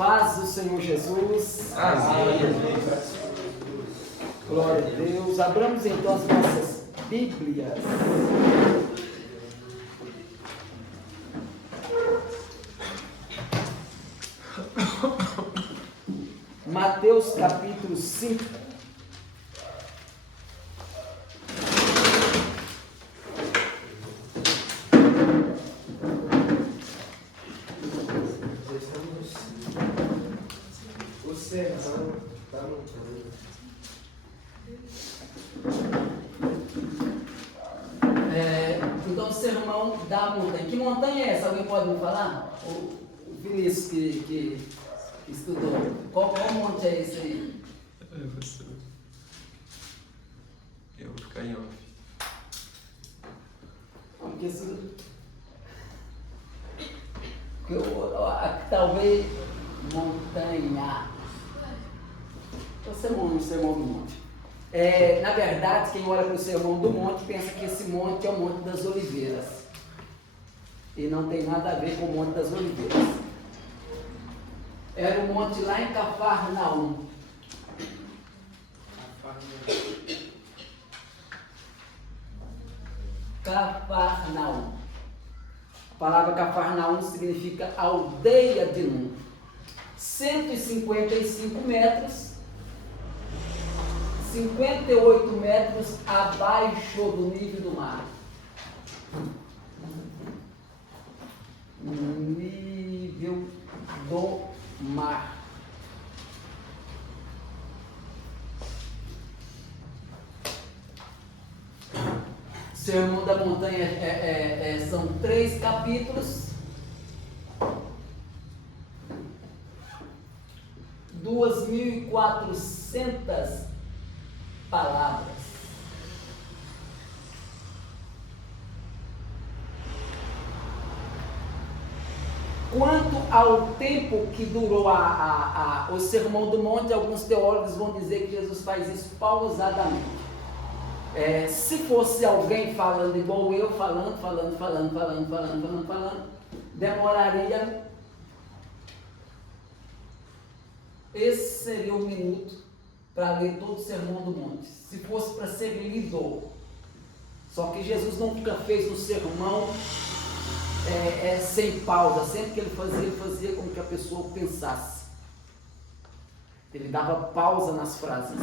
Paz do Senhor Jesus. Amém. Glória a Deus. Abramos então as nossas Bíblias. Mateus capítulo 5. Então, o sermão da montanha. Que montanha é essa? Alguém pode me falar? O Vinícius que estudou. Qual monte é esse aí? Eu vou ficar em off. Porque talvez montanha. O sermão do monte. Na verdade, quem olha para o sermão do monte pensa que esse monte é o Monte das Oliveiras. E não tem nada a ver com o Monte das Oliveiras. Era um monte lá em Cafarnaum. Cafarnaum. A palavra Cafarnaum significa aldeia de Num. 155 metros, 58 metros abaixo do nível do mar. Nível do mar. Sermão da Montanha são 3 capítulos, 2.400 palavras. Quanto ao tempo que durou o Sermão do Monte, alguns teólogos vão dizer que Jesus faz isso pausadamente. Se fosse alguém falando igual eu, falando, demoraria. Esse seria o minuto para ler todo o Sermão do Monte. Se fosse para ser lido. Só que Jesus nunca fez o sermão sem pausa. Sempre que ele fazia como que a pessoa pensasse. Ele dava pausa nas frases.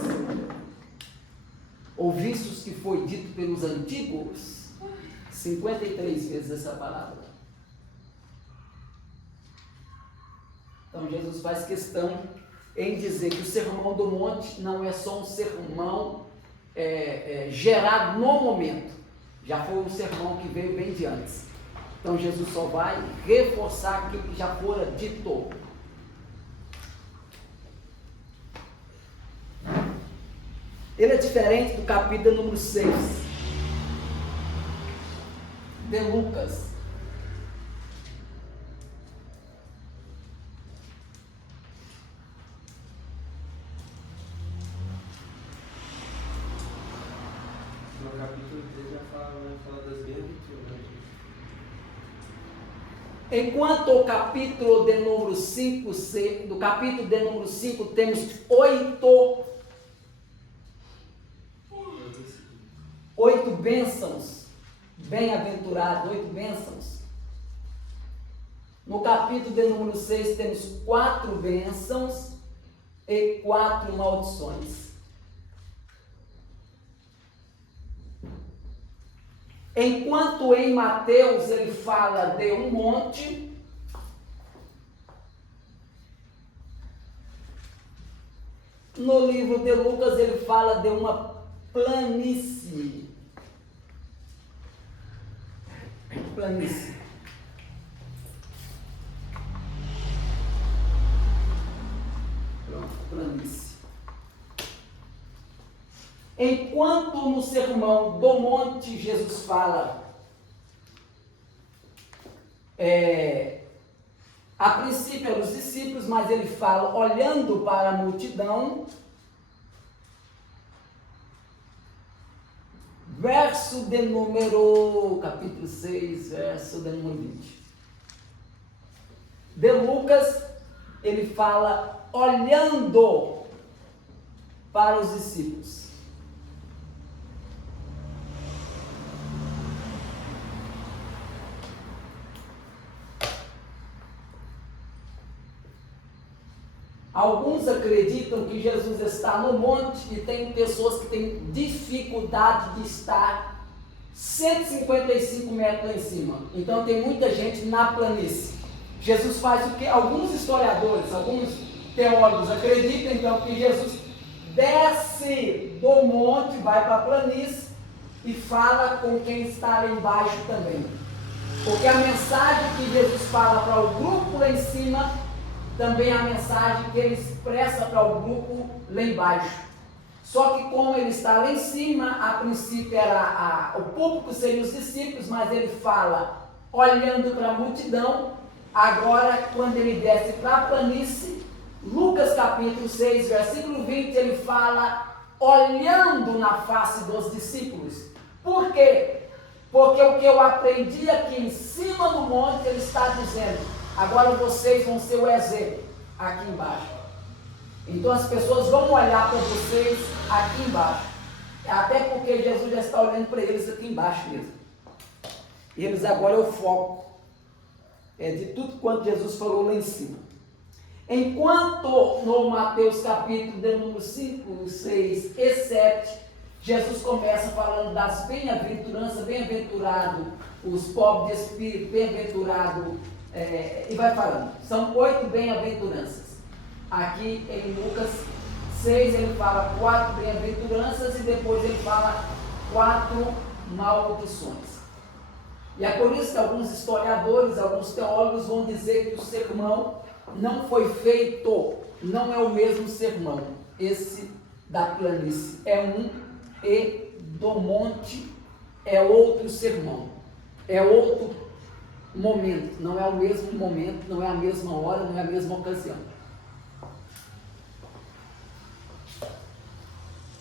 Ouvistes que foi dito pelos antigos? 53 vezes essa palavra. Então Jesus faz questão em dizer que o Sermão do Monte não é só um sermão gerado no momento. Já foi um sermão que veio bem de antes. Então Jesus só vai reforçar aquilo que já fora dito. Ele é diferente do capítulo número 6 de Lucas. No capítulo 3 já fala das bem-aventuranças. Enquanto o capítulo de número 5, do capítulo de número 5 temos 8 bênçãos, bem-aventurado, 8 bênçãos. No capítulo de número 6 temos 4 bênçãos e 4 maldições. Enquanto em Mateus ele fala de um monte, no livro de Lucas ele fala de uma planície. Planície. Pronto, planície. Enquanto no Sermão do Monte Jesus fala a princípio eram os discípulos, mas ele fala olhando para a multidão. Verso de número, capítulo 6, verso de número 20. De Lucas, ele fala olhando para os discípulos. Alguns acreditam que Jesus está no monte e tem pessoas que têm dificuldade de estar 155 metros lá em cima. Então tem muita gente na planície. Jesus faz o que? Alguns historiadores, alguns teólogos acreditam então que Jesus desce do monte, vai para a planície e fala com quem está lá embaixo também. Porque a mensagem que Jesus fala para o grupo lá em cima também é a mensagem que ele expressa para o grupo lá embaixo. Só que como ele está lá em cima, a princípio era o público seriam os discípulos, mas ele fala olhando para a multidão. Agora, quando ele desce para a planície, Lucas capítulo 6, versículo 20, ele fala olhando na face dos discípulos. Por quê? Porque o que eu aprendi aqui em cima do monte, ele está dizendo, agora vocês vão ser o exemplo aqui embaixo. Então as pessoas vão olhar para vocês aqui embaixo. Até porque Jesus já está olhando para eles aqui embaixo mesmo. E eles agora é o foco de tudo quanto Jesus falou lá em cima. Enquanto no Mateus capítulo de número 5, 6 e 7, Jesus começa falando das bem-aventuranças, bem-aventurado os pobres de espírito, bem-aventurado, e vai falando. São 8 bem-aventuranças. Aqui em Lucas 6 ele fala 4 bem-aventuranças e depois ele fala 4 maldições. E é por isso que alguns historiadores, alguns teólogos vão dizer que o sermão não foi feito, não é o mesmo sermão. Esse da planície é um e do monte é outro sermão, é outro momento, não é o mesmo momento, não é a mesma hora, não é a mesma ocasião.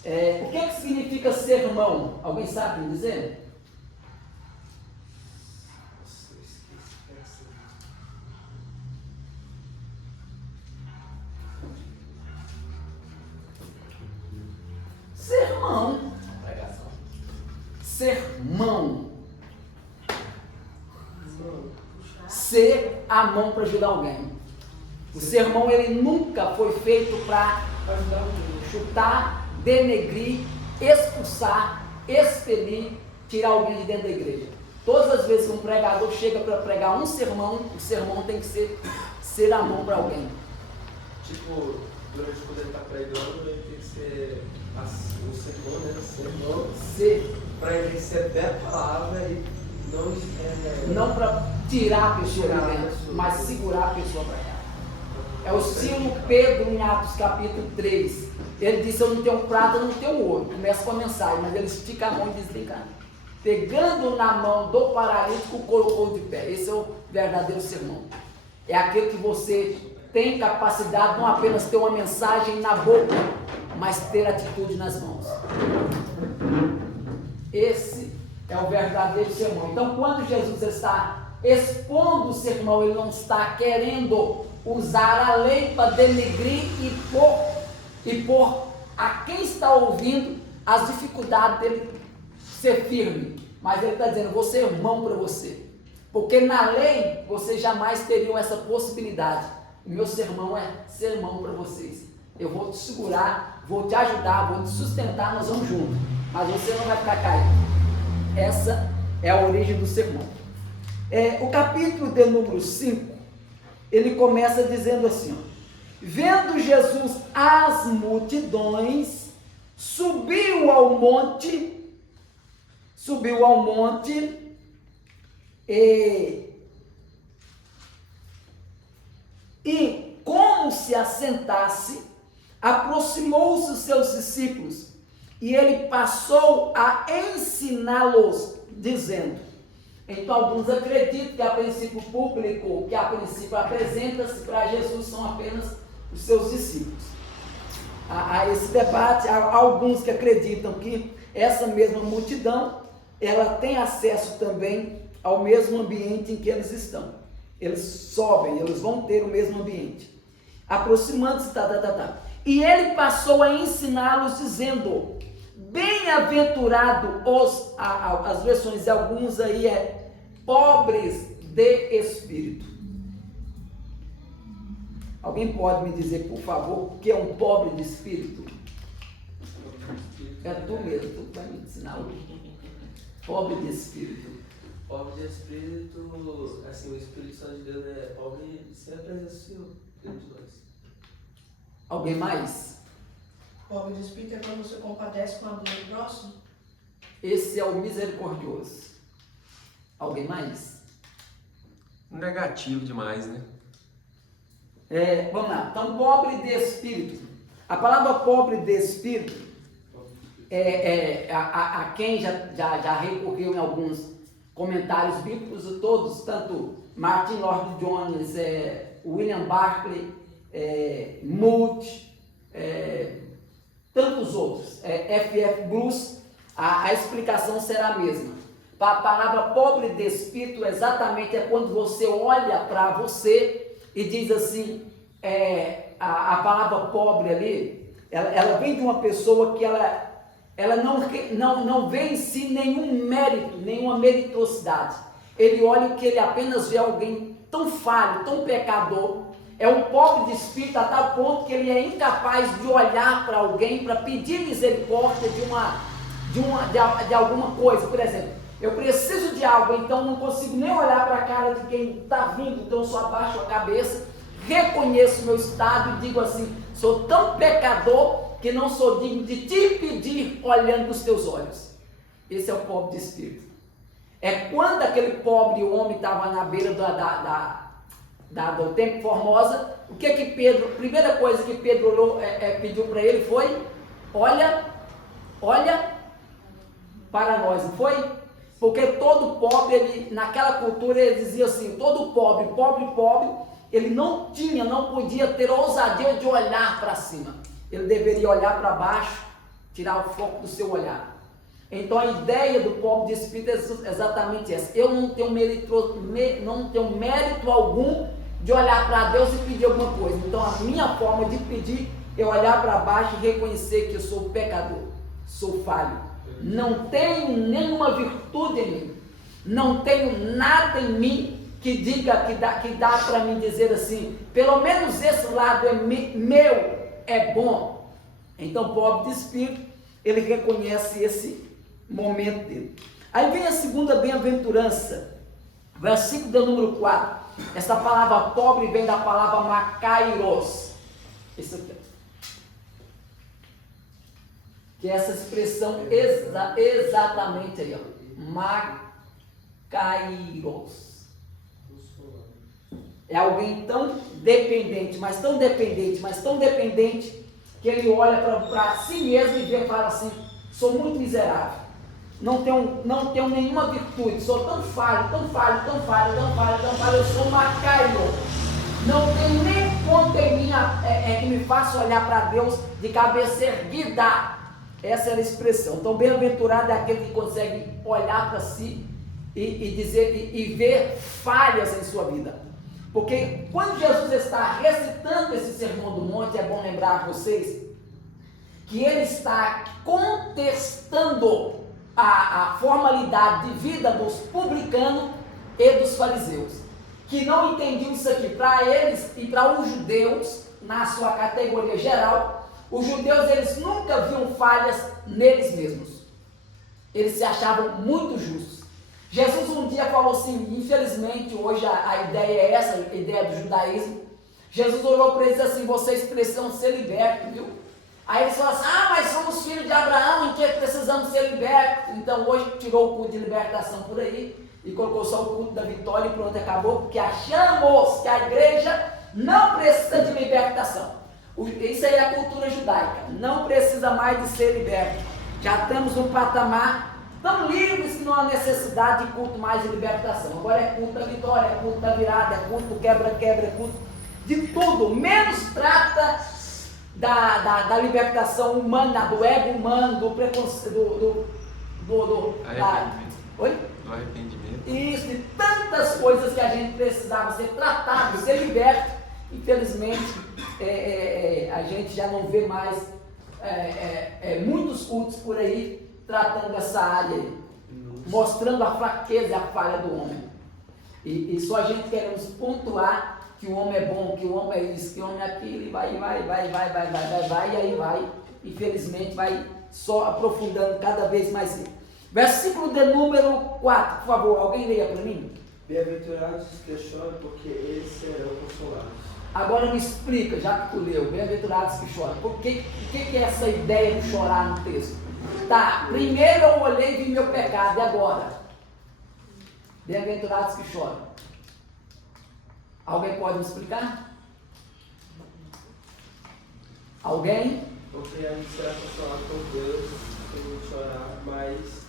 O que significa sermão? Alguém sabe me dizer? Sermão. Sermão. Ser a mão para ajudar alguém. O sermão ele nunca foi feito para chutar, denegrir, expulsar, expelir, tirar alguém de dentro da igreja. Todas as vezes que um pregador chega para pregar um sermão, o sermão tem que ser a mão para alguém. Tipo, durante quando ele está pregando, ele tem que ser o sermão, né? O sermão, para ele receber a palavra e não para tirar a pessoa de dentro, mas segurar a pessoa para ela. É o estilo Pedro em Atos capítulo 3. Ele disse, eu não tenho prata, não tenho ouro. Começa com a mensagem, mas ele estica a mão e diz, vem cá. Pegando na mão do paralítico, colocou de pé. Esse é o verdadeiro sermão. É aquele que você tem capacidade, não apenas ter uma mensagem na boca, mas ter atitude nas mãos. Esse é o verdadeiro sermão. Então, quando Jesus está expondo o sermão, ele não está querendo usar a lei para denegrir e pôr a quem está ouvindo as dificuldades dele ser firme. Mas ele está dizendo, vou ser irmão para você. Porque na lei, vocês jamais teriam essa possibilidade. O meu sermão é ser irmão para vocês. Eu vou te segurar, vou te ajudar, vou te sustentar, nós vamos juntos. Mas você não vai ficar caído. Essa é a origem do sermão. O capítulo de número 5, ele começa dizendo assim, vendo Jesus as multidões, subiu ao monte e como se assentasse, aproximou-se os seus discípulos e ele passou a ensiná-los, dizendo. Então alguns acreditam que a princípio o público que a princípio apresenta-se para Jesus são apenas os seus discípulos. Há esse debate, há alguns que acreditam que essa mesma multidão, ela tem acesso também ao mesmo ambiente em que eles estão. Eles sobem, eles vão ter o mesmo ambiente. aproximando-se, E ele passou a ensiná-los, dizendo: bem-aventurado as versões de alguns aí pobres de espírito. Alguém pode me dizer, por favor, o que é um pobre de espírito? É tu mesmo, tu vai me ensinar hoje. Pobre de espírito. Pobre de espírito, assim, o Espírito Santo de Deus é pobre sem a presença do Senhor dentro de nós. Alguém mais? Pobre de espírito é quando você compadece com a dor do próximo? Esse é o misericordioso. Alguém mais? Negativo demais, né? Vamos lá. Então, pobre de espírito. A palavra pobre de espírito a quem já recorreu em alguns comentários bíblicos, todos, tanto Martin Lloyd Jones, William Barclay, Moody, tantos outros, F.F. Bruce, a explicação será a mesma. A palavra pobre de espírito exatamente é quando você olha para você e diz assim, a palavra pobre ali, ela vem de uma pessoa que ela não vê em si nenhum mérito, nenhuma meritocridade. Ele olha que ele apenas vê alguém tão falho, tão pecador. É um pobre de espírito a tal ponto que ele é incapaz de olhar para alguém para pedir misericórdia de alguma coisa. Por exemplo, eu preciso de algo, então não consigo nem olhar para a cara de quem está vindo, então só abaixo a cabeça, reconheço meu estado e digo assim: sou tão pecador que não sou digno de te pedir olhando nos teus olhos. Esse é o pobre de espírito. É quando aquele pobre homem estava na beira do Templo Formosa, o que Pedro, a primeira coisa que Pedro olhou, pediu para ele foi: olha para nós, não foi? Porque todo pobre, naquela cultura ele dizia assim, todo pobre, ele não podia ter ousadia de olhar para cima. Ele deveria olhar para baixo, tirar o foco do seu olhar. Então a ideia do pobre de espírito é exatamente essa. Eu não tenho mérito algum de olhar para Deus e pedir alguma coisa. Então a minha forma de pedir é olhar para baixo e reconhecer que eu sou pecador, sou falho. Não tenho nenhuma virtude em mim. Não tenho nada em mim que diga, que dá para mim dizer assim, pelo menos esse lado meu é bom. Então, pobre de espírito, ele reconhece esse momento dele. Aí vem a segunda bem-aventurança, versículo do número 4. Essa palavra pobre vem da palavra makairos. Isso aqui, que é essa expressão exatamente aí, makairos. É alguém tão dependente, mas tão dependente, que ele olha para si mesmo e fala assim: sou muito miserável, não tenho nenhuma virtude, sou tão falho, eu sou macairo, não tenho nem ponto em mim que me faça olhar para Deus de cabeça erguida. Essa era a expressão. Então, bem-aventurado é aquele que consegue olhar para si e dizer e ver falhas em sua vida. Porque quando Jesus está recitando esse Sermão do Monte, é bom lembrar a vocês que ele está contestando a formalidade de vida dos publicanos e dos fariseus, que não entendiam isso aqui. Para eles e para os judeus, na sua categoria geral, os judeus eles nunca viam falhas neles mesmos. Eles se achavam muito justos. Jesus um dia falou assim, infelizmente hoje a ideia é essa, a ideia do judaísmo. Jesus olhou para eles assim: vocês precisam ser libertos, viu? Aí eles falaram assim: mas somos filhos de Abraão, em que precisamos ser libertos? Então hoje tirou o culto de libertação por aí e colocou só o culto da vitória e pronto, acabou, porque achamos que a igreja não precisa de libertação. Isso aí é a cultura judaica, não precisa mais de ser liberto. Já estamos num patamar tão livres que não há necessidade de culto mais de libertação. Agora é culto da vitória, é culto da virada, é culto do quebra-quebra, é culto de tudo, menos trata da libertação humana, do ego humano, do preconceito, Oi? Do arrependimento. Isso, de tantas coisas que a gente precisava ser tratado, ser liberto, Infelizmente, a gente já não vê mais muitos cultos por aí tratando essa área aí, mostrando a fraqueza e a falha do homem. E só a gente queremos pontuar que o homem é bom, que o homem é isso, que o homem é aquilo, e vai, e aí vai, infelizmente, vai só aprofundando cada vez mais. Versículo de número 4, por favor, alguém leia para mim? Bem-aventurados os que choram, porque eles serão consolados. Agora me explica, já que tu leu, bem-aventurados que choram. O que é essa ideia de chorar no texto? Tá, primeiro eu olhei e vi meu pecado, e agora? Bem-aventurados que choram. Alguém pode me explicar? Alguém? Porque a gente será consolado por Deus sem chorar, mas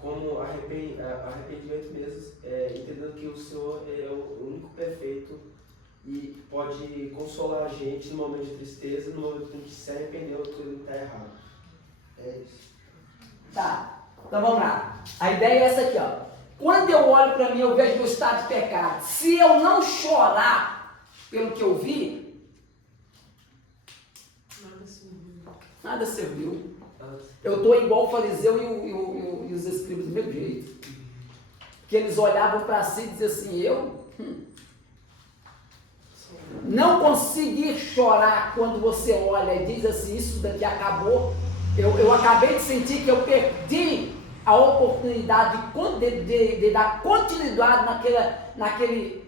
como arrependimento mesmo, entendendo que o Senhor é o único perfeito e pode consolar a gente no momento de tristeza, no momento em que se arrependeu, tudo está errado. É isso. Tá, então vamos lá. A ideia é essa aqui, ó. Quando eu olho para mim, eu vejo meu estado de pecado. Se eu não chorar pelo que eu vi, nada serviu. Eu estou igual o fariseu e os escribas do mesmo jeito. Que eles olhavam para si e diziam assim, eu não consegui chorar quando você olha e diz assim, isso daqui acabou. Eu acabei de sentir que eu perdi a oportunidade de dar continuidade naquele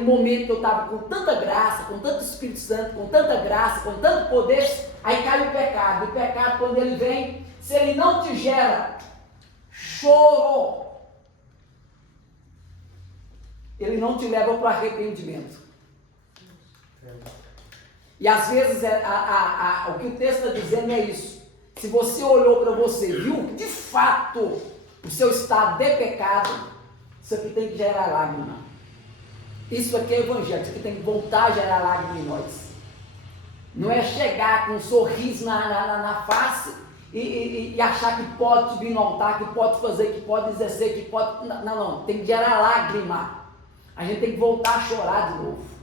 momento que eu estava com tanta graça, com tanto Espírito Santo, com tanta graça, com tanto poder. Aí cai o pecado. O pecado, quando ele vem, se ele não te gera choro, ele não te leva para o arrependimento. E às vezes o que o texto está dizendo é isso. Se você olhou para você, viu de fato o seu estado de pecado, isso aqui tem que gerar lágrima. Isso aqui é evangelho, isso aqui tem que voltar a gerar lágrima em nós. Não é chegar com um sorriso na face e achar que pode subir no altar, que pode fazer, que pode exercer, que pode... Não, tem que gerar lágrima. A gente tem que voltar a chorar de novo.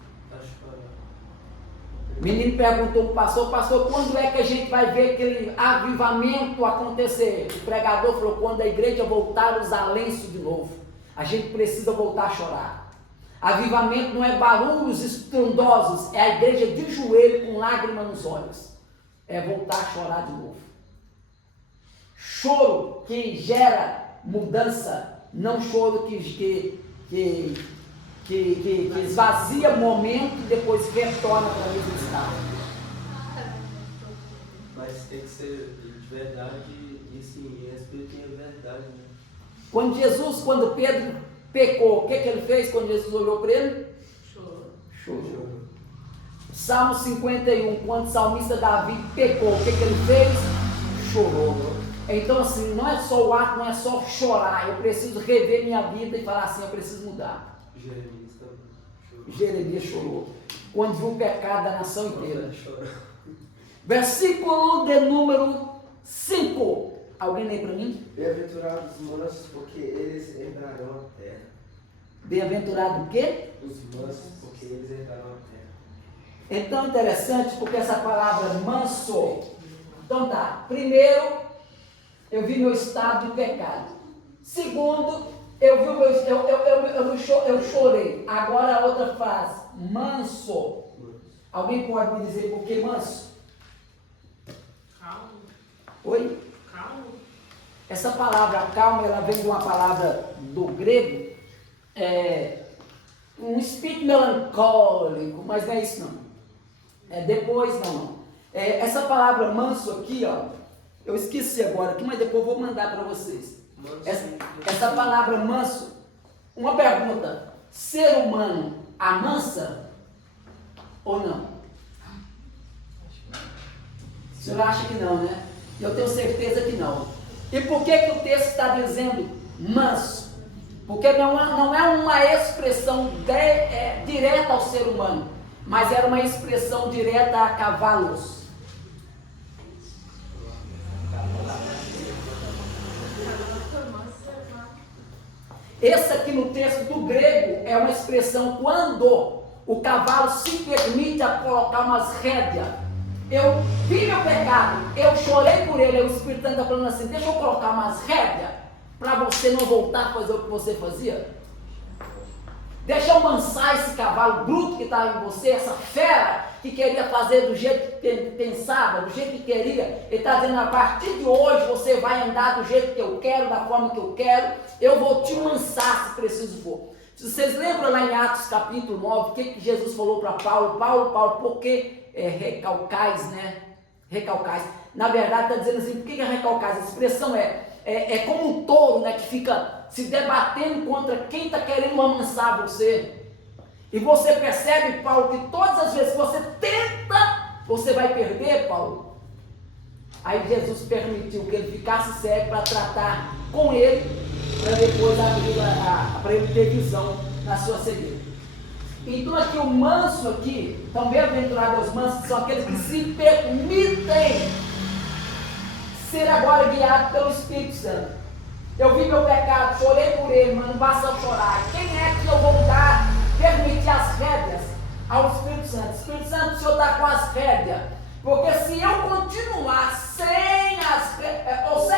O menino perguntou para o pastor, quando é que a gente vai ver aquele avivamento acontecer? O pregador falou, quando a igreja voltar a usar lenço de novo. A gente precisa voltar a chorar. Avivamento não é barulhos estrondosos, é a igreja de joelho com lágrima nos olhos. É voltar a chorar de novo. Choro que gera mudança, não choro que esvazia momento e depois retorna para o mesmo estado. Mas tem que ser de verdade e sim, espírito e verdade, né? Quando Pedro pecou, o que ele fez quando Jesus olhou para ele? Chorou. Salmo 51, quando o salmista Davi pecou, o que ele fez? Chorou. Então assim, não é só o ato, não é só chorar, eu preciso rever minha vida e falar assim, eu preciso mudar. Jeremias chorou quando viu o pecado da nação inteira. Versículo de número 5. Alguém lê para mim? Bem-aventurados os mansos, porque eles herdarão a terra. Bem-aventurado o quê? Os mansos, porque eles herdarão a terra. Então é interessante porque essa palavra manso. Então tá, primeiro eu vi meu estado de pecado. Segundo, eu chorei. Agora a outra frase, manso. Alguém pode me dizer por que manso? Calmo. Oi? Calmo. Essa palavra calma, ela vem de uma palavra do grego, um espírito melancólico, mas não é isso não. Depois não. Essa palavra manso aqui, ó, eu esqueci agora aqui, mas depois eu vou mandar para vocês. Essa palavra manso, uma pergunta, ser humano amansa ou não? O senhor acha que não, né? Eu tenho certeza que não. E por que o texto está dizendo manso? Porque não é uma expressão direta ao ser humano, mas era uma expressão direta a cavalos. Esse aqui no texto do grego é uma expressão quando o cavalo se permite a colocar umas rédeas. Eu vi meu pecado, eu chorei por ele, o Espírito Santo está falando assim, deixa eu colocar umas rédeas para você não voltar a fazer o que você fazia. Deixa eu mansar esse cavalo bruto que estava em você, essa fera que queria fazer do jeito que pensava, do jeito que queria. Ele está dizendo, a partir de hoje você vai andar do jeito que eu quero, da forma que eu quero, eu vou te mansar se preciso for. Se vocês lembram lá em Atos capítulo 9, o que Jesus falou para Paulo? Paulo, por que recalcais, né? Recalcais. Na verdade está dizendo assim, por que recalcais? A expressão é como um touro, né, que fica se debatendo contra quem está querendo amansar você. E você percebe, Paulo, que todas as vezes que você tenta, você vai perder, Paulo. Aí Jesus permitiu que ele ficasse cego para tratar com ele, para depois abrir para ele ter visão na sua cegueira. Então aqui o manso aqui, então bem-aventurados os mansos, são aqueles que se permitem ser agora guiados pelo Espírito Santo. Eu vi meu pecado, chorei por ele, mas não basta eu chorar. Quem é que eu vou permitir as rédeas ao Espírito Santo? Espírito Santo, o Senhor está com as rédeas. Porque se eu continuar sem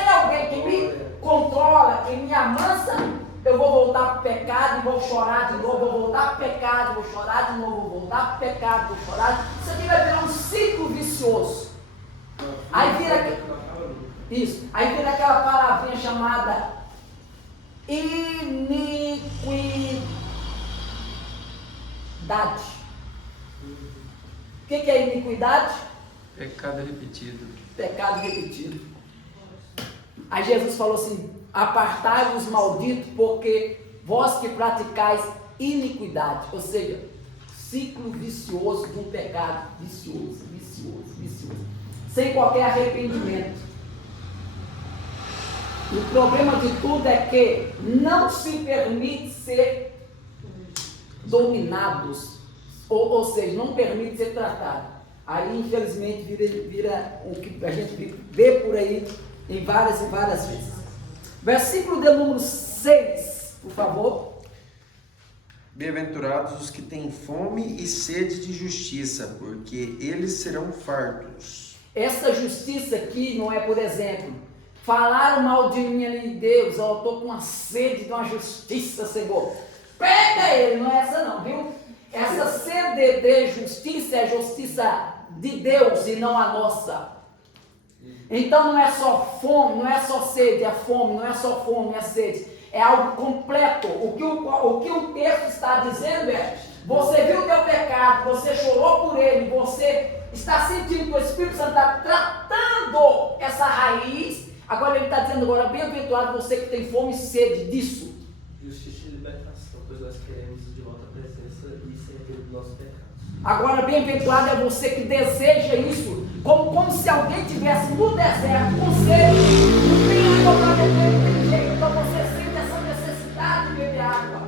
alguém que me controla, que me amansa, eu vou voltar para o pecado e vou chorar de novo, vou voltar para o pecado, vou chorar de novo, vou voltar para o pecado, vou chorar. Isso aqui vai virar um ciclo vicioso. Aí vira aquela palavrinha chamada iniquidade. O que é iniquidade? Pecado repetido. Pecado repetido. Aí Jesus falou assim, apartai-vos malditos, porque vós que praticais iniquidade, ou seja, ciclo vicioso de um pecado, vicioso, sem qualquer arrependimento. O problema de tudo é que não se permite ser dominados, ou seja, não permite ser tratado. Aí, infelizmente, vira o que a gente vê por aí em várias e várias vezes. Versículo de número 6, por favor. Bem-aventurados os que têm fome e sede de justiça, porque eles serão fartos. Essa justiça aqui não é, por exemplo, falaram mal de mim ali de Deus, eu estou com uma sede de uma justiça, Senhor. Pega ele, não é essa não, viu? Essa sede de justiça é a justiça de Deus e não a nossa. Então não é só fome, não é só sede, é fome, não é só fome, é sede. É algo completo. O que o texto está dizendo é, você viu o teu pecado, você chorou por ele, você está sentindo que o Espírito Santo está tratando essa raiz. Agora ele está dizendo agora, bem-aventurado você que tem fome e sede disso. Justiça e libertação, pois nós queremos de volta a presença e servir do nosso pecado. Agora, bem-aventurado é você que deseja isso, como se alguém estivesse no deserto com sede, não tem água para beber, não tem jeito, então você sente essa necessidade de beber água.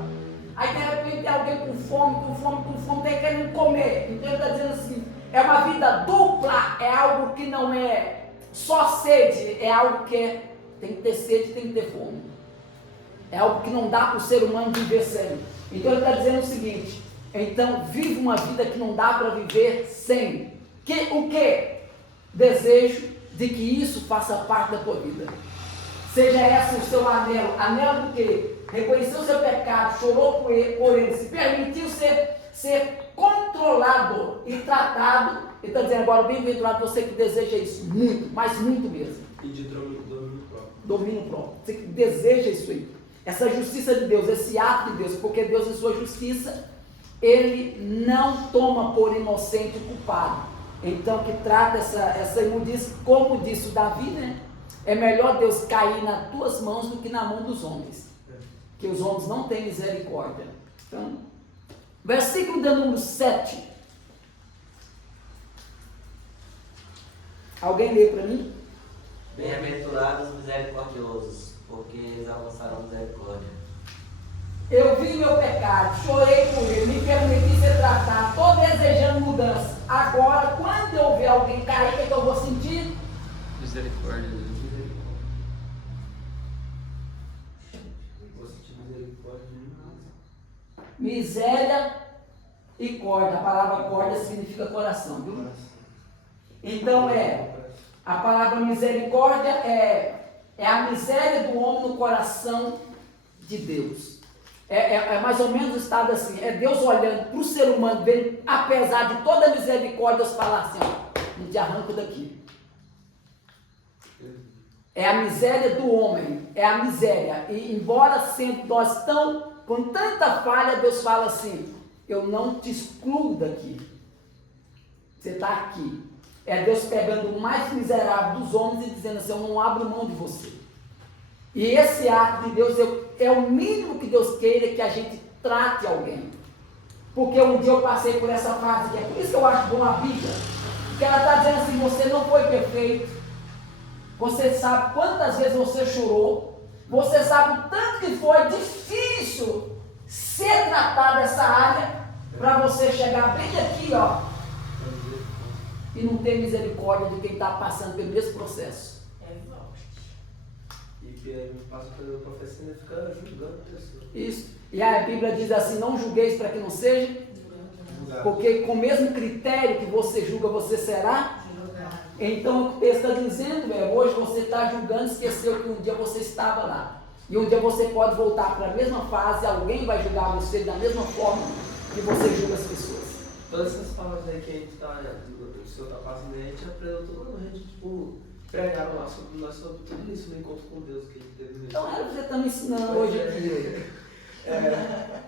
Aí de repente tem alguém com fome, tem querendo comer. Então ele está dizendo assim, é uma vida dupla, é algo que não é só sede, é algo que tem que ter sede, tem que ter fome. É algo que não dá para o ser humano viver sem. Então ele está dizendo o seguinte, então vive uma vida que não dá para viver sem. O que? Desejo de que isso faça parte da tua vida. Seja esse o seu anelo. Anelo do quê? Reconheceu o seu pecado, chorou por ele, se permitiu ser controlado e tratado. Ele está dizendo agora, bem-aventurado você que deseja isso, muito, mas muito mesmo. E de domínio próprio. Domínio próprio. Você que deseja isso aí. Essa justiça de Deus, esse ato de Deus, porque Deus em sua justiça, Ele não toma por inocente o culpado. Então que trata essa imundice, como disse o Davi, né? É melhor Deus cair nas tuas mãos do que na mão dos homens. Que os homens não têm misericórdia. Então, versículo de número 7. Alguém lê para mim? Bem-aventurados os misericordiosos, porque eles alcançarão misericórdia. Eu vi meu pecado, chorei por ele, me permiti ser tratado, estou desejando mudança. Agora, quando eu ver alguém cair, o que eu vou sentir? Misericórdia. Vou sentir misericórdia de nós. Miséria e corda. A palavra corda significa coração, viu? Então a palavra misericórdia é a miséria do homem no coração de Deus. É mais ou menos o estado assim, é Deus olhando para o ser humano, vendo, apesar de toda a misericórdia, Deus fala assim, ó, não te arranco daqui. É a miséria do homem, é a miséria. E embora sempre nós estamos com tanta falha, Deus fala assim, eu não te excluo daqui. Você está aqui. É Deus pegando o mais miserável dos homens e dizendo assim, eu não abro mão de você. E esse ato de Deus é o mínimo que Deus queira que a gente trate alguém. Porque um dia eu passei por essa fase, que é por isso que eu acho bom a Bíblia, que ela está dizendo assim, você não foi perfeito, você sabe quantas vezes você chorou, você sabe o tanto que foi difícil ser tratado dessa área, para você chegar bem aqui, ó, e não ter misericórdia de quem está passando pelo mesmo processo. E que passa pela profecia e fica julgando a pessoa. Isso. E a Bíblia diz assim, não julgueis para que não seja, porque com o mesmo critério que você julga, você será. Então o texto está dizendo, hoje você está julgando, esqueceu que um dia você estava lá. E um dia você pode voltar para a mesma fase, alguém vai julgar você da mesma forma que você julga as pessoas. Todas essas palavras aí que a gente está, o senhor está passando aí, a gente aprendeu tudo, a gente, tipo, pregaram lá sobre tudo isso no encontro com Deus que a gente teve. Então era o que você está me ensinando hoje aqui.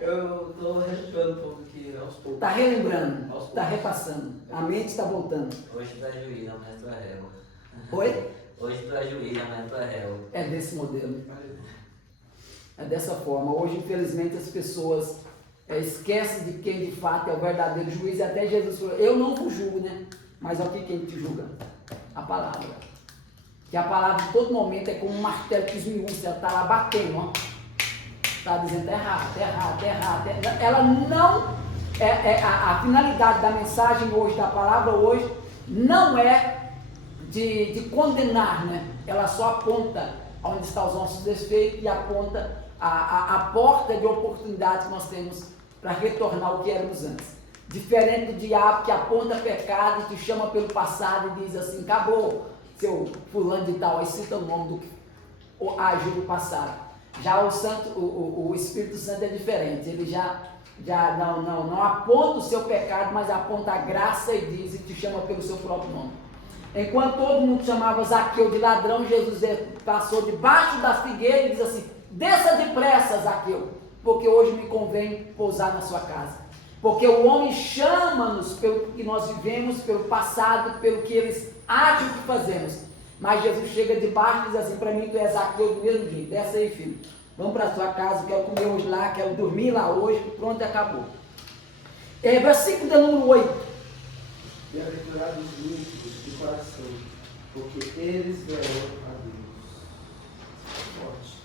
Eu estou relembrando um pouco aqui, aos poucos. Está relembrando, está repassando, a mente está voltando. Hoje tu é juiz, amanhã tu é réu. Oi? Hoje tu é juiz, amanhã tu é réu. É desse modelo. É dessa forma. Hoje, infelizmente, as pessoas esquecem de quem de fato é o verdadeiro juiz. E até Jesus falou, eu não vos julgo, né? Mas aqui quem te julga? A palavra. Que a palavra em todo momento é como um martelo que esmiúça, ela está lá batendo, ó. Está dizendo, está errado, está errado, está errado. Ela não, a finalidade da mensagem hoje, da palavra hoje, não é de condenar, né? Ela só aponta onde estão os nossos defeitos e aponta a porta de oportunidade que nós temos para retornar ao que éramos antes. Diferente do diabo que aponta pecado e te chama pelo passado e diz assim, acabou, seu fulano de tal, aí cita o nome do que agiu do passado. Já o Espírito Santo é diferente, ele já não aponta o seu pecado, mas aponta a graça e diz e te chama pelo seu próprio nome. Enquanto todo mundo chamava Zaqueu de ladrão, Jesus passou debaixo da figueira e diz assim, desça depressa, Zaqueu, porque hoje me convém pousar na sua casa. Porque o homem chama-nos pelo que nós vivemos, pelo passado, pelo que eles acham que fazemos. Mas Jesus chega debaixo e diz assim, para mim tu és Zaqueu do mesmo jeito, desce aí filho, vamos para a sua casa, quero comer hoje lá, quero dormir lá hoje, pronto, acabou. Versículo de número 8. Bem-aventurados os límpidos de coração, porque eles verão a Deus. Forte.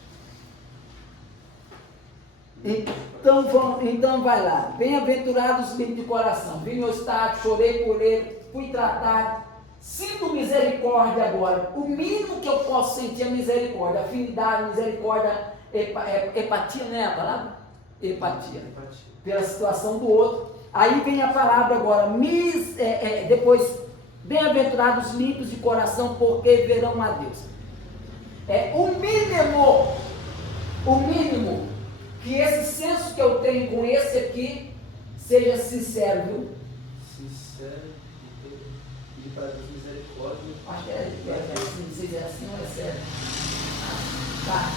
Então vai lá, bem-aventurados os limpos de coração, vim meu estado, chorei por ele, fui tratado, sinto misericórdia agora, o mínimo que eu posso sentir é misericórdia, afinidade, misericórdia, empatia, não é a palavra? Empatia, pela situação do outro. Aí vem a palavra agora, depois, bem-aventurados os limpos de coração, porque verão a Deus. O mínimo, que esse senso que eu tenho com esse aqui, seja sincero, viu? Sincero, e para Deus misericórdia. Acho que assim, não sei se é assim ou é sério. Tá,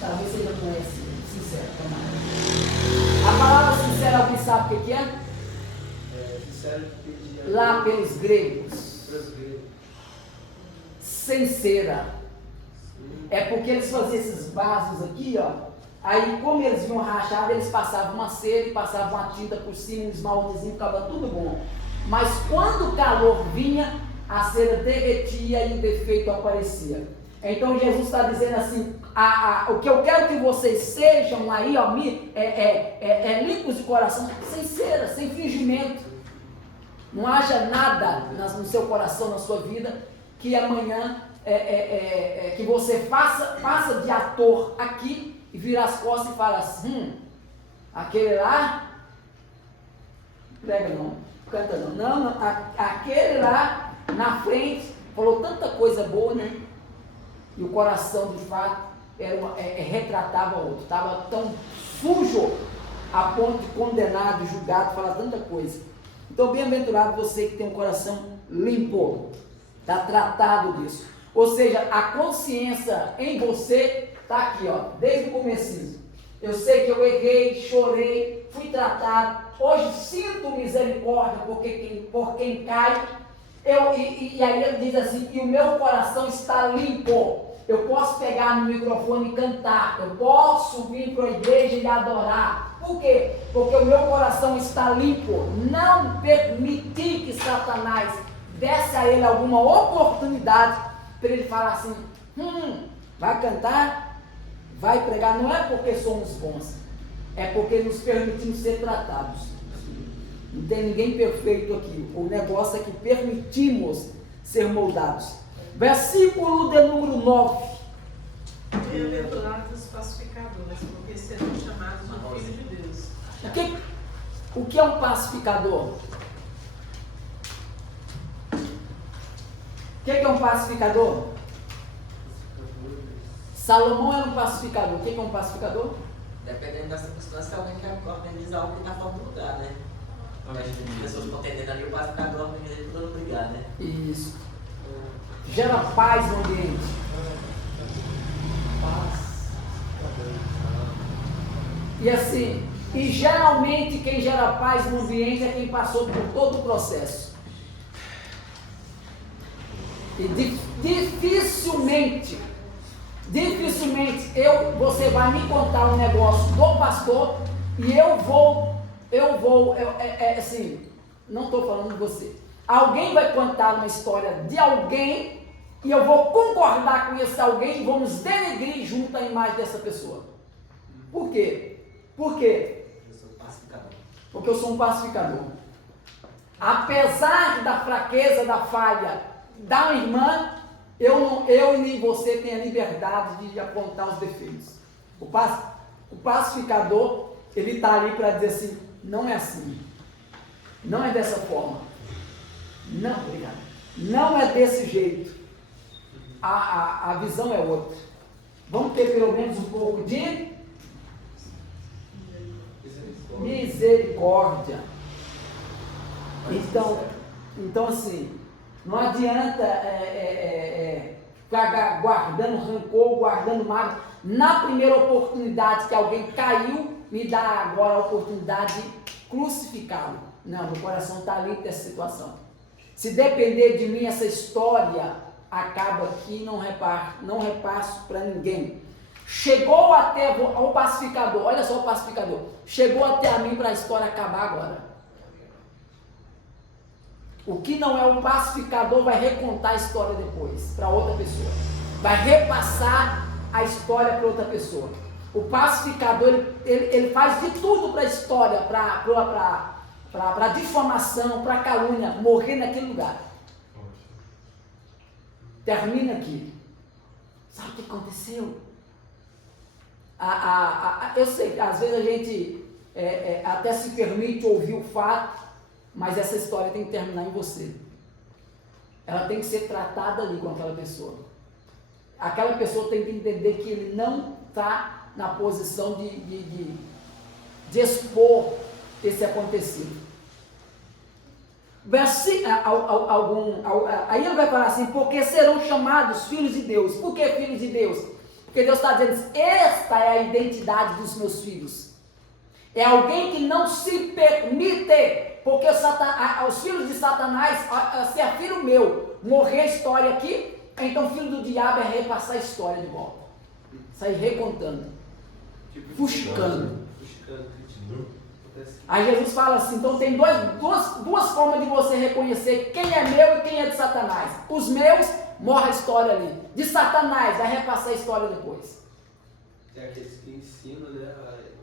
talvez seja com esse, sincero, tomara. A palavra sincera, alguém sabe o que é? Sincero de pedir Lá pelos gregos, gregos. sincera. É porque eles faziam esses vasos aqui, ó. Aí, como eles vinham rachado, eles passavam uma cera e passavam uma tinta por cima, um esmaltezinho, ficava tudo bom. Mas quando o calor vinha, a cera derretia e o defeito aparecia. Então Jesus está dizendo assim, o que eu quero que vocês sejam aí, ó, limpos de coração, sem cera, sem fingimento. Não haja nada no seu coração, na sua vida, que amanhã que você faça de ator aqui e vira as costas e fala assim, aquele lá prega não, canta não. Não, aquele lá na frente falou tanta coisa boa, né? E o coração, de fato, retratava outro. Estava tão sujo a ponto de condenado, julgado, falar tanta coisa. Então, bem-aventurado você que tem um coração limpo, está tratado disso. Ou seja, a consciência em você está aqui, ó, desde o comecinho. Eu sei que eu errei, chorei, fui tratado, hoje sinto misericórdia por quem cai. E aí ele diz assim, e o meu coração está limpo. Eu posso pegar no microfone e cantar, eu posso vir para a igreja e adorar. Por quê? Porque o meu coração está limpo. Não permitir que Satanás desse a ele alguma oportunidade para ele falar assim, vai cantar, vai pregar. Não é porque somos bons, é porque nos permitimos ser tratados. Não tem ninguém perfeito aqui. O negócio é que permitimos ser moldados. Versículo de número 9. Bem-aventurados os pacificadores, porque serão chamados de filhos de Deus. O que é um pacificador? O que é um pacificador? Salomão era um pacificador. O que é um pacificador? Dependendo da circunstância, alguém quer organizar algo que está fora do lugar, né? As pessoas estão entendendo ali, o pacificador organiza ele para não brigar, né? Isso. Gera paz no ambiente. Paz. E assim, e geralmente quem gera paz no ambiente é quem passou por todo o processo. E dificilmente você vai me contar um negócio do pastor e assim, não estou falando de você. Alguém vai contar uma história de alguém e eu vou concordar com esse alguém e vamos denegrir junto a imagem dessa pessoa. Por quê? Por quê? Eu sou pacificador. Porque eu sou um pacificador. Apesar da fraqueza, da falha da irmã, eu e nem você tem a liberdade de apontar os defeitos. O pacificador, ele está ali para dizer assim, não é assim. Não é dessa forma. Não, obrigado. Não é desse jeito. A visão é outra. Vamos ter pelo menos um pouco de misericórdia. Então assim, não adianta ficar guardando rancor, guardando mágoa. Na primeira oportunidade que alguém caiu, me dá agora a oportunidade de crucificá-lo. Não, meu coração está limpo dessa situação. Se depender de mim, essa história acaba aqui, não repasso para ninguém. Chegou até o pacificador, olha só o pacificador, chegou até a mim para a história acabar agora. O que não é um pacificador vai recontar a história depois, para outra pessoa. Vai repassar a história para outra pessoa. O pacificador, ele faz de tudo para a história, para difamação, para calúnia, morrer naquele lugar. Termina aqui. Sabe o que aconteceu? Eu sei que às vezes a gente até se permite ouvir o fato, mas essa história tem que terminar em você. Ela tem que ser tratada ali com aquela pessoa. Aquela pessoa tem que entender que ele não está na posição de expor esse acontecido. Aí ele vai falar assim, porque serão chamados filhos de Deus. Por que filhos de Deus? Porque Deus está dizendo assim, esta é a identidade dos meus filhos. É alguém que não se permite, porque os filhos de Satanás, se é filho meu, morrer a história aqui, então filho do diabo é repassar a história de volta. Sair recontando, fuscando. Aí Jesus fala assim, então tem duas formas de você reconhecer quem é meu e quem é de Satanás. Os meus, morre a história ali. De Satanás, vai repassar a história depois. Tem aqueles que ensinam, né,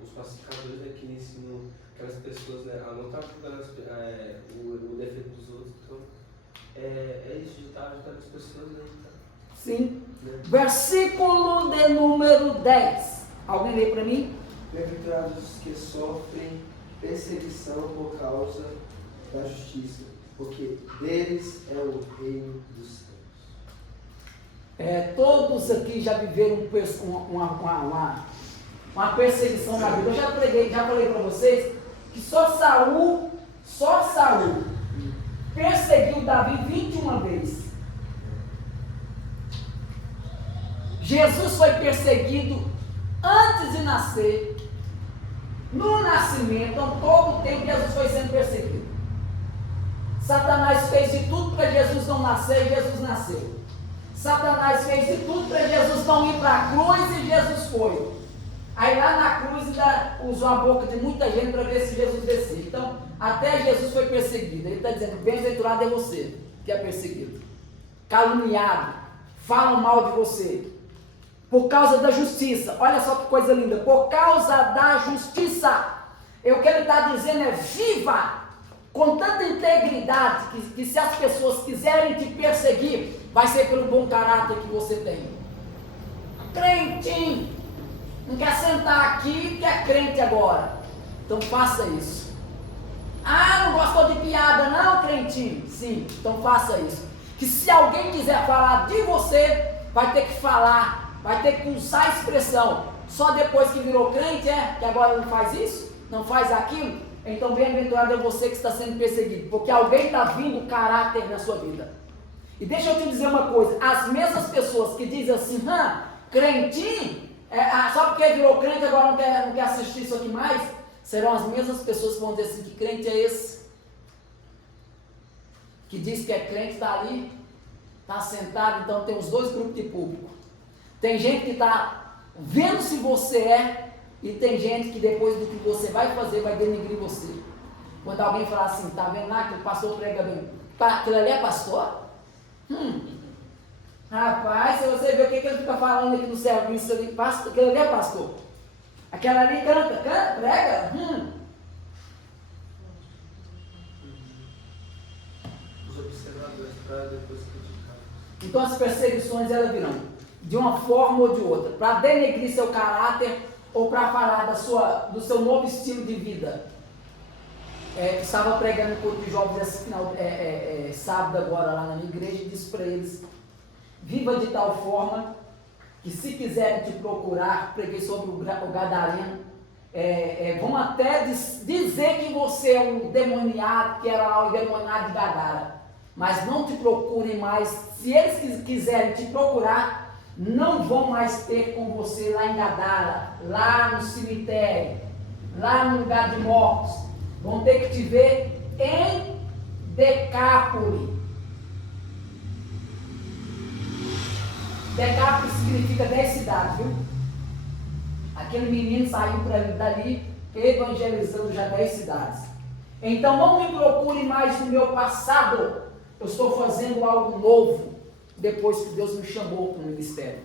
os pacificadores que ensinam aquelas pessoas, né, a não estar julgando o defeito dos outros. Então, é isso, de estar ajudando as pessoas, né? Sim. Né? Versículo de número 10. Alguém lê para mim? Bem-aventurados os que sofrem perseguição por causa da justiça, porque deles é o reino dos céus. Todos aqui já viveram uma perseguição na vida. Eu já falei para vocês que só Saul perseguiu Davi 21 vezes. Jesus foi perseguido antes de nascer, no nascimento, então todo o tempo Jesus foi sendo perseguido. Satanás fez de tudo para Jesus não nascer e Jesus nasceu. Satanás fez de tudo para Jesus não ir para a cruz e Jesus foi. Aí lá na cruz ainda usou a boca de muita gente para ver se Jesus descia. Então, até Jesus foi perseguido. Ele está dizendo, bem-aventurado é você que é perseguido. Caluniado, falam mal de você. Por causa da justiça. Olha só que coisa linda. Por causa da justiça. O que ele está dizendo é, viva com tanta integridade que se as pessoas quiserem te perseguir, vai ser pelo bom caráter que você tem. Crente, não quer sentar aqui porque é crente agora. Então faça isso. Ah, não gostou de piada não, crentinho? Sim, então faça isso. Que se alguém quiser falar de você, vai ter que falar, vai ter que usar a expressão. Só depois que virou crente, que agora não faz isso, não faz aquilo. Então bem-aventurado é você que está sendo perseguido, porque alguém está vindo caráter na sua vida. E deixa eu te dizer uma coisa, as mesmas pessoas que dizem assim, crentinho, só porque virou crente agora não quer assistir isso aqui mais, serão as mesmas pessoas que vão dizer assim, que crente é esse? Que diz que é crente, está ali, está sentado. Então tem os dois grupos de público. Tem gente que está vendo se você é, e tem gente que depois do que você vai fazer, vai denigrir você. Quando alguém falar assim, está vendo lá que o pastor prega bem, aquilo ali é pastor? Rapaz, se você ver o que ele fica falando aqui no serviço ali, aquilo ali é pastor. Aquela ali canta, prega. Os observadores para depois criticar. Então as perseguições elas virão de uma forma ou de outra, para denegrir seu caráter ou para falar do seu novo estilo de vida. Estava pregando em culto de jovens esse sábado agora lá na minha igreja e disse para eles, viva de tal forma que se quiserem te procurar, preguei sobre o gadareno, vão até dizer que você é um demoniado, que era lá o demoniado de Gadara, mas não te procurem mais. Se eles quiserem te procurar, não vão mais ter com você lá em Gadara, lá no cemitério, lá no lugar de mortos. Vão ter que te ver em Decápoli. Decápoli significa 10 cidades, viu? Aquele menino saiu dali evangelizando já 10 cidades. Então não me procure mais no meu passado. Eu estou fazendo algo novo depois que Deus me chamou para o ministério.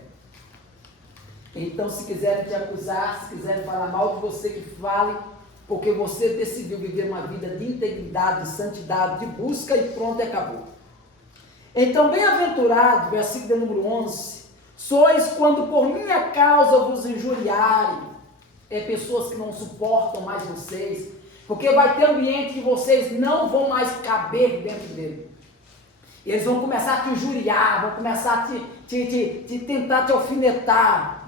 Então se quiserem te acusar, se quiserem falar mal de você, que fale, porque você decidiu viver uma vida de integridade, de santidade, de busca e pronto, acabou. Então, bem-aventurado, versículo número 11, sois quando por minha causa vos injuriarem. Pessoas que não suportam mais vocês, porque vai ter ambiente que vocês não vão mais caber dentro dele. Eles vão começar a te injuriar, vão começar a tentar te alfinetar.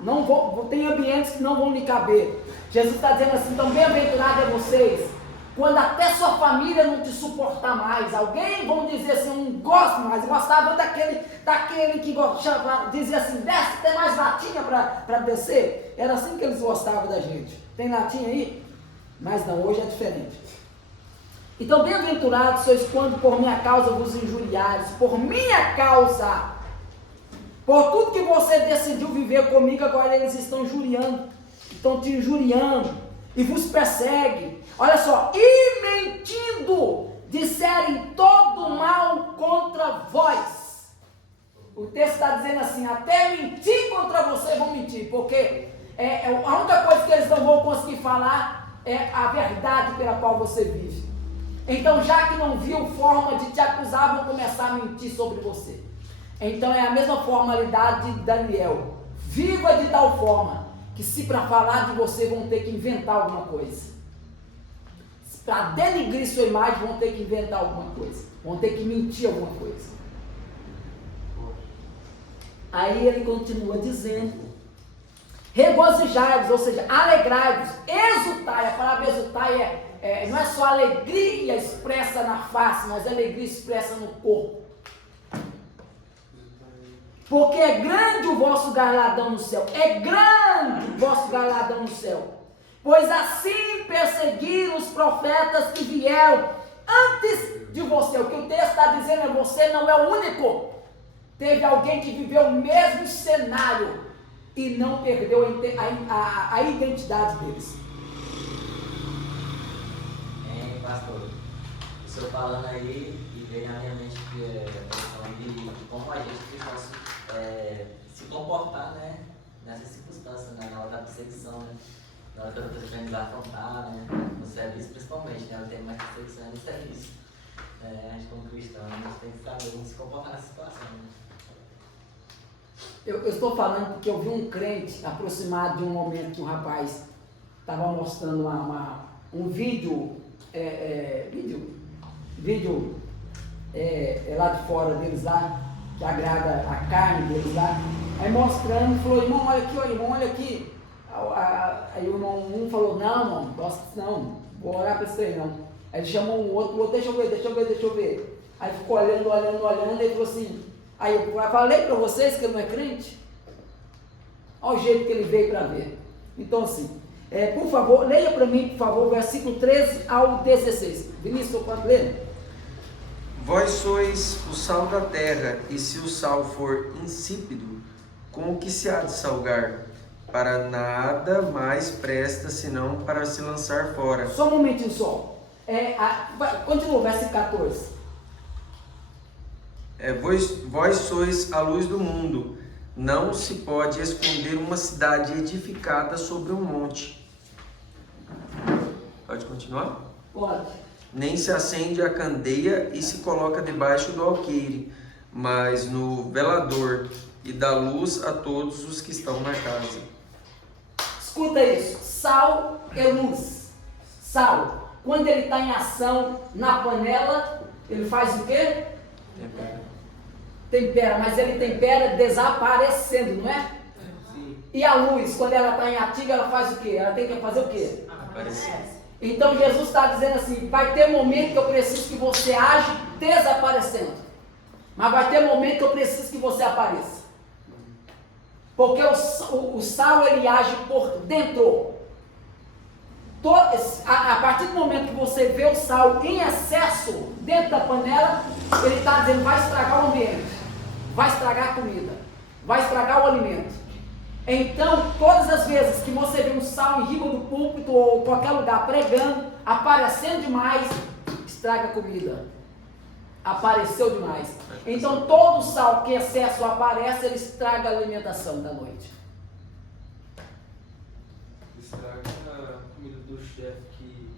Tem ambientes que não vão lhe caber. Jesus está dizendo assim, então bem-aventurado é vocês, quando até sua família não te suportar mais. Alguém vão dizer assim, não gosto mais, gostava daquele que dizia assim, desce, tem mais latinha para descer. Era assim que eles gostavam da gente. Tem latinha aí? Mas não, hoje é diferente. Então, bem-aventurados sois quando por minha causa vos injuriares, por minha causa, por tudo que você decidiu viver comigo, agora eles estão estão te injuriando, e vos perseguem, olha só, e mentindo, disserem todo mal contra vós. O texto está dizendo assim, até mentir contra você vão mentir, porque a única coisa que eles não vão conseguir falar é a verdade pela qual você vive. Então, já que não viu forma de te acusar, vão começar a mentir sobre você. Então, é a mesma formalidade de Daniel. Viva de tal forma que se para falar de você vão ter que inventar alguma coisa. para denigrir sua imagem, vão ter que inventar alguma coisa, vão ter que mentir alguma coisa. Aí ele continua dizendo, regozijai-vos, ou seja, alegrai-vos, exultai. A palavra exultai não é só alegria expressa na face, mas alegria expressa no corpo. Porque é grande o vosso galardão no céu, é grande o vosso galardão no céu. Pois assim perseguiram os profetas que vieram antes de você. O que o texto está dizendo é: você não é o único. Teve alguém que viveu o mesmo cenário e não perdeu a identidade deles. Pastor, o senhor falando aí, e veio na minha mente a questão de como a gente precisa se comportar, né, nessas circunstâncias, né, na hora da perseguição, né, na hora que eu estou tentando desafrontar, né, no serviço principalmente, né, eu tenho mais perseguição no serviço. A gente como cristão, a gente tem que saber como se comportar nessa situação. Né. Eu estou falando porque eu vi um crente aproximado de um momento que um rapaz estava mostrando um vídeo lá de fora deles lá, que agrada a carne deles lá, aí mostrando, falou: irmão, olha aqui, irmão, olha aqui. Aí o irmão um falou: não, irmão, não, vou orar para esse trem não. Aí ele chamou o outro, deixa eu ver. Aí ficou olhando, e ele falou assim, aí eu falei para vocês que ele não é crente? Olha o jeito que ele veio para ver. Então assim, por favor, leia para mim, por favor, versículo 13 ao 16. Vinícius, eu posso ler? Vós sois o sal da terra, e se o sal for insípido, com o que se há de salgar? Para nada mais presta, senão para se lançar fora. Só um momentinho só. Continua, versículo 14. Vós sois a luz do mundo. Não se pode esconder uma cidade edificada sobre um monte. Pode continuar? Pode. Nem se acende a candeia e se coloca debaixo do alqueire, mas no velador, e dá luz a todos os que estão na casa. Escuta isso, sal é luz. Sal, quando ele está em ação na panela, ele faz o quê? Tempera, mas ele tempera desaparecendo, não é? Sim. E a luz, quando ela está em ativa, ela faz o quê? Ela tem que fazer o quê? Aparecer. Então Jesus está dizendo assim: vai ter momento que eu preciso que você age desaparecendo, mas vai ter momento que eu preciso que você apareça. Porque o sal, ele age por dentro. A partir do momento que você vê o sal em excesso dentro da panela, ele está dizendo: vai estragar o ambiente, vai estragar a comida, vai estragar o alimento. Então, todas as vezes que você vê um sal em riba do púlpito ou qualquer lugar pregando, aparecendo demais, estraga a comida. Apareceu demais. Então, todo sal que em excesso aparece, ele estraga a alimentação da noite. Estraga a comida do chefe que...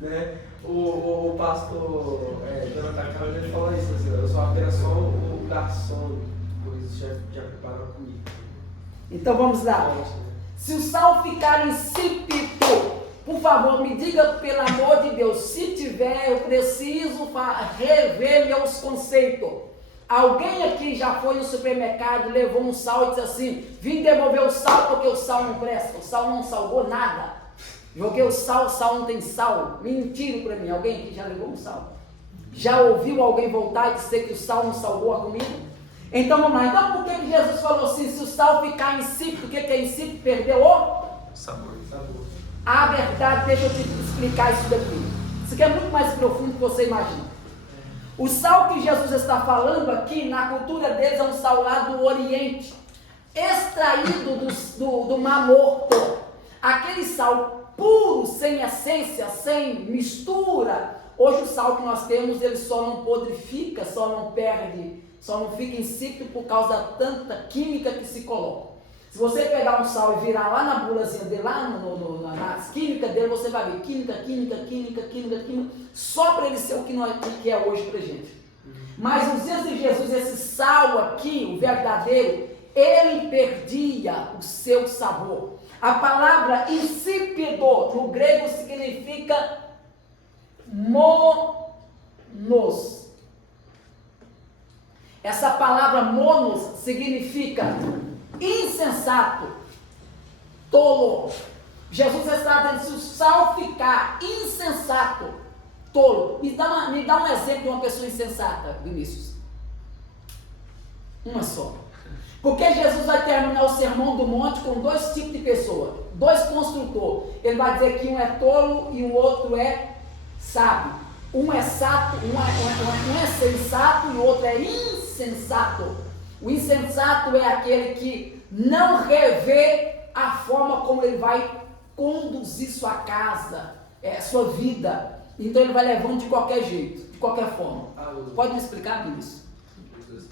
Né? O pastor Jonathan Carlos, ele falou isso, assim, eu sou apenas só o garçom, pois o chefe já preparou a comida. Então vamos lá. Se o sal ficar insípido, por favor, me diga, pelo amor de Deus, se tiver, eu preciso rever meus conceitos. Alguém aqui já foi no supermercado, levou um sal e disse assim: vim devolver o sal porque o sal não presta, o sal não salvou nada. Joguei o sal não tem sal. Mentira para mim. Alguém aqui já levou um sal? Já ouviu alguém voltar e dizer que o sal não salvou a comida? Então vamos lá. Então por que Jesus falou assim: se o sal ficar insípido, o que é insípido? Perdeu o Sabor. A verdade, deixa eu te explicar isso daqui. Isso aqui é muito mais profundo do que você imagina. O sal que Jesus está falando aqui, na cultura deles, é um sal lá do Oriente, extraído do Mar Morto. Aquele sal puro, sem essência, sem mistura. Hoje o sal que nós temos, ele só não podrifica, só não perde, só não fica insípido por causa da tanta química que se coloca. Se você pegar um sal e virar lá na bulazinha dele, lá nas químicas dele, você vai ver química, só para ele ser o que é hoje para a gente. Mas nos dias de Jesus, esse sal aqui, o verdadeiro, ele perdia o seu sabor. A palavra insípido no grego significa monos. Essa palavra monos significa insensato, tolo. Jesus está dizendo, se o sal ficar insensato, tolo. Me dá um exemplo de uma pessoa insensata, Vinícius. Uma só. Porque Jesus vai terminar o Sermão do Monte com dois tipos de pessoa, dois construtores. Ele vai dizer que um é tolo e o outro é sábio. Um é sato, um é sensato e o outro é insensato. O insensato é aquele que não revê a forma como ele vai conduzir sua casa, sua vida. Então ele vai levando de qualquer jeito, de qualquer forma. Pode me explicar, Vinícius?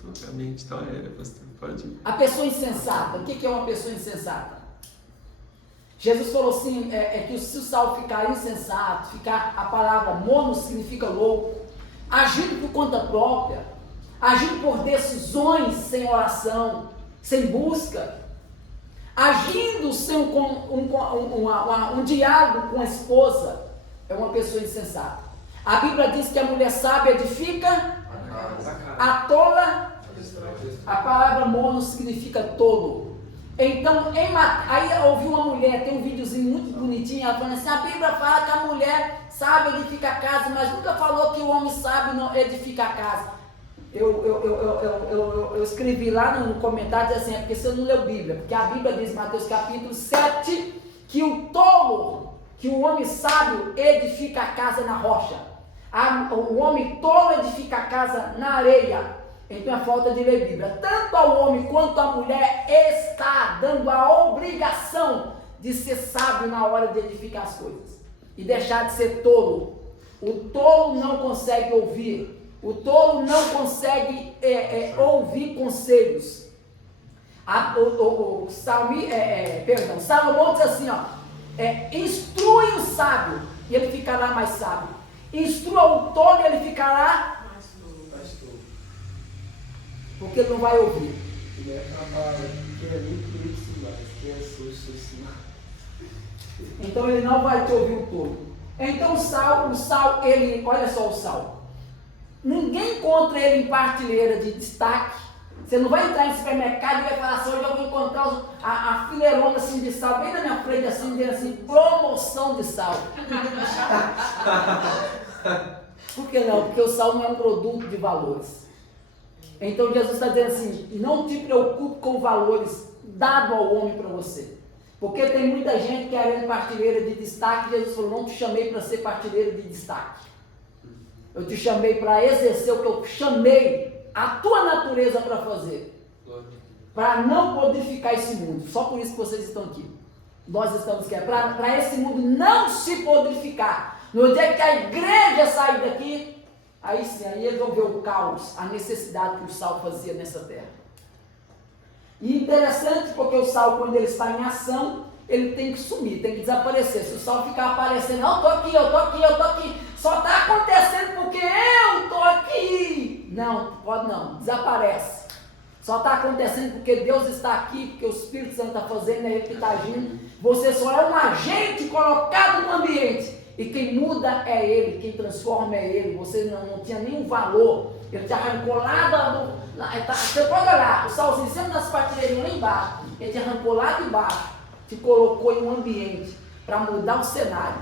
Totalmente, então pastor, pode. A pessoa insensata, o que é uma pessoa insensata? Jesus falou assim, que se o sal ficar insensato, a palavra mono significa louco, agindo por conta própria, agindo por decisões sem oração, sem busca, agindo sem um diálogo com a esposa, é uma pessoa insensata. A Bíblia diz que a mulher sábia edifica, a tola, a palavra mono significa tolo. Então, aí eu ouvi uma mulher, tem um videozinho muito bonitinho, ela falando assim, a Bíblia fala que a mulher sábia edifica a casa, mas nunca falou que o homem sábio não edifica a casa. Eu escrevi lá no comentário, assim, porque você não leu Bíblia, porque a Bíblia diz, Mateus capítulo 7, que o homem sábio edifica a casa na rocha, o homem tolo edifica a casa na areia. Então é falta de ler Bíblia. Tanto ao homem quanto à mulher está dando a obrigação de ser sábio na hora de edificar as coisas e deixar de ser tolo. O tolo não consegue ouvir, o tolo não consegue ouvir conselhos. Salomão diz assim, instrui o sábio e ele ficará mais sábio, instrua o tolo e ele ficará porque ele não vai ouvir. Ele acaba querendo por isso mais, que é susto. Então ele não vai te ouvir o todo. Então o sal, olha só o sal. Ninguém encontra ele em prateleira de destaque. Você não vai entrar em supermercado e vai falar assim, hoje eu vou encontrar a fileirona assim de sal, bem na minha frente, assim, dizendo assim, promoção de sal. Por que não? Porque o sal não é um produto de valores. Então Jesus está dizendo assim, não te preocupe com valores dados ao homem para você. Porque tem muita gente querendo partilheira de destaque. Jesus falou, não te chamei para ser partilheira de destaque. Eu te chamei para exercer o que eu chamei a tua natureza para fazer. Para não purificar esse mundo. Só por isso que vocês estão aqui. Nós estamos aqui. Para esse mundo não se purificar. No dia que a igreja sair daqui, aí sim, aí eles vão ver o caos, a necessidade que o sal fazia nessa terra. E interessante porque o sal, quando ele está em ação, ele tem que sumir, tem que desaparecer. Se o sal ficar aparecendo, eu estou aqui, só está acontecendo porque eu estou aqui. Não, pode não, desaparece. Só está acontecendo porque Deus está aqui, porque o Espírito Santo está fazendo, é Ele que está agindo. Você só é um agente colocado no ambiente. E quem muda é Ele, quem transforma é Ele. Você não tinha nenhum valor. Ele te arrancou lá você pode olhar, o salzinho sempre nas prateleirinhas lá embaixo. Ele te arrancou lá de baixo, te colocou em um ambiente para mudar o cenário.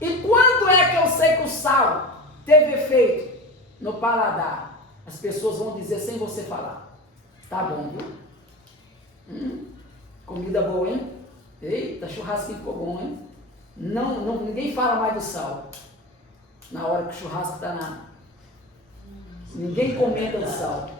E quando é que eu sei que o sal teve efeito? No paladar. As pessoas vão dizer sem você falar. Tá bom, viu? Comida boa, hein? Eita, churrasquinho ficou bom, hein? Ninguém fala mais do sal. Na hora que o churrasco está na... Ninguém comenta do sal.